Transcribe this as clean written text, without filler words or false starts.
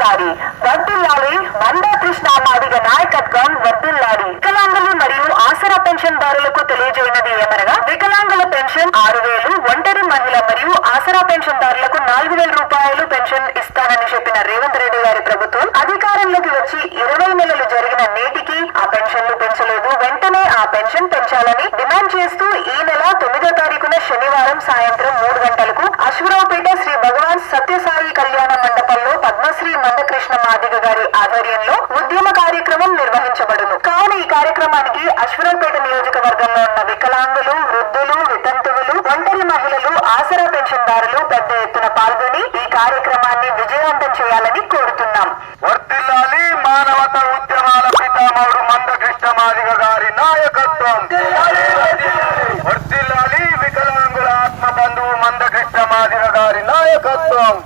వర్ధిల్లాలి వర్ధిల్లాలి మందకృష్ణ మాదిగ నాయకత్వం వర్ధిల్లాలి. వికలాంగులు మరియు ఆసరా పెన్షన్దారులకు తెలియజేయనది ఏమనగా వికలాంగుల పెన్షన్ 6,000, ఒంటరి మహిళ మరియు ఆసరా పెన్షన్దారులకు 4,000 రూపాయలు పెన్షన్ ఇస్తానని చెప్పిన రేవంత్ రెడ్డి గారి ప్రభుత్వం అధికారంలోకి వచ్చి 20 నెలలు జరిగిన నేటికి ఆ పెన్షన్లు పెంచలేదు. వెంటనే ఆ పెన్షన్ పెంచాలని డిమాండ్ చేస్తూ ఈ నెల 9వ తారీఖున శనివారం సాయంత్రం 3 గంటలకు అశ్వరావుపేట శ్రీ భగవాన్ సత్యసాయి కళ్యాణ మండపంలో పద్మశ్రీ మందకృష్ణ మాదిగ గారి ఆధ్వర్యంలో ఉద్యమ కార్యక్రమం నిర్వహించబడును. కావున ఈ కార్యక్రమానికి అశ్వరావుపేట నియోజకవర్గంలో ఉన్న వికలాంగులు, వృద్ధులు, వితంతువులు, ఒంటరి మహిళలు, ఆసరా పెన్షన్దారులు పెద్ద ఎత్తున పాల్గొని ఈ కార్యక్రమాన్ని విజయవంతం చేయాలని కోరుతున్నాం. వర్ధిల్లాలి మానవత ఉద్యమాల పితామహుడు మందకృష్ణ మాదిగ గారి నాయకత్వం. వర్ధిల్లాలి వికలాంగుల ఆత్మ బంధువు మందకృష్ణ మాదిగ గారి నాయకత్వం.